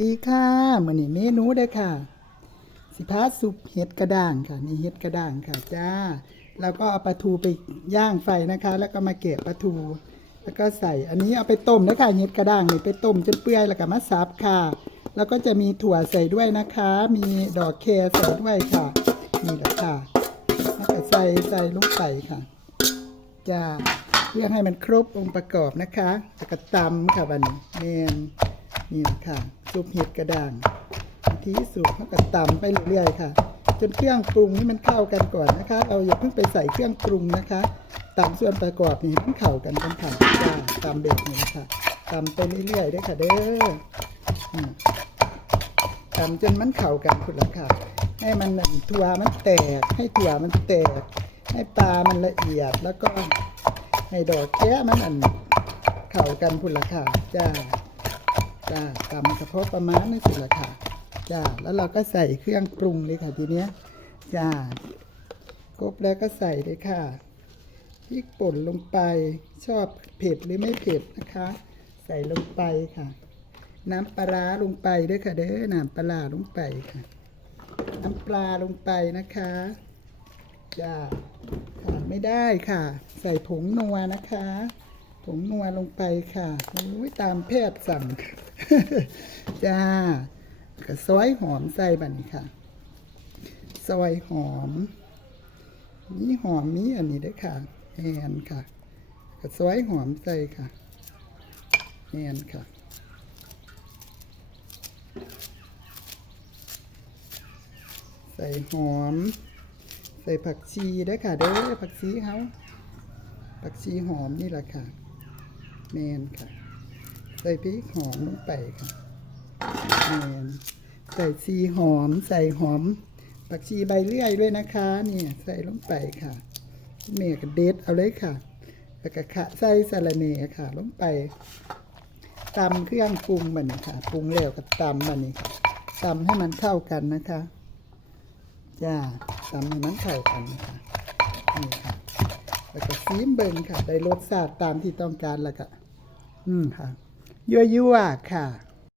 ดีค่ะมื้อนี้เมนูเด้อค่ะ สิพาสุปเห็ดกระด้างค่ะนี่เห็ดกระด้างค่ะจ้า แล้วก็เอาปลาทูไปย่างไฟนะคะ แล้วก็มาเก็บปลาทู แล้วก็ใส่อันนี้เอาไปต้มนะคะเห็ดกระด้างนี่ไปต้มจนเปื่อยแล้วก็มาสับค่ะ แล้วก็จะมีถั่วใส่ด้วยนะคะ มีดอกแครใส่ด้วยค่ะนี่แหละค่ะแล้วก็ใส่ใส่ลงไปค่ะจ้าเพื่อให้มันครบองค์ประกอบนะคะแล้วก็ตำค่ะวันนี้เมน นี่ค่ะซุปเห็ดกระด้างที่สุดเขาก็ตำไปเรื่อยๆค่ะ จนเครื่องปรุงนี่มันเข้ากันก่อนนะคะ เราอย่าเพิ่งไปใส่เครื่องปรุงนะคะตำส่วนประกอบนี่มันเข้ากันกันค่ะจ้าตำแบบนี้นะคะตำไปเรื่อยๆด้วยค่ะเด้ออืมตำจนมันเข้ากันคุณละค่ะ ให้มันถั่วมันแตก ให้ถั่วมันแตก ให้ปลามันละเอียดแล้วก็ให้ดอกแก้มันอันเข้ากันพุ่นละค่ะจ้า จ้ากำกระเพาะประมาณนั่นสิละค่ะจ้าแล้วเราก็ใส่เครื่องปรุงเลยค่ะทีเนี้ยจ้าครบแล้วก็ใส่เลยค่ะพริกป่นลงไปชอบเผ็ดหรือไม่เผ็ดนะคะ ใส่ลงไปค่ะ น้ำปลาร้าลงไปด้วยค่ะเด้อน้ำปลาร้าลงไปค่ะ น้ำปลาลงไปนะคะจ้าขาดไม่ได้ค่ะ ใส่ผงนัวนะคะ ผงนัวลงไปค่ะโอ้ยตามแพทย์สั่ง จ้าก็ซอยหอมใส่บันค่ะ ซอยหอมมีหอมมีอันนี้ด้วยค่ะแอนค่ะ ก็ซอยหอมใส่ค่ะแอนค่ะใส่หอม ใส่ผักชีด้วยค่ะเด้อผักชีเขาผักชีหอมนี่แหละค่ะ แมนค่ะ ใส่พริกหอมลงไปค่ะแมนใส่ชีหอม ใส่หอมผักชีใบเลื่อยด้วยนะคะนี่ใส่ลงไปค่ะเมกเด็ดเอาเลยค่ะแล้วก็ขะใส่สะระเนค่ะ ลงไปตำเครื่องปรุงมันค่ะปรุงแล้วก็ตำมันนี่ค่ะตำให้มันเข้ากันนะคะจ้าตำให้มันเข้ากันนะคะนี่ค่ะแล้วก็ซีมเบิงค่ะ ได้รสชาติตามที่ต้องการแล้วก็ อืมค่ะยั่วๆค่ะ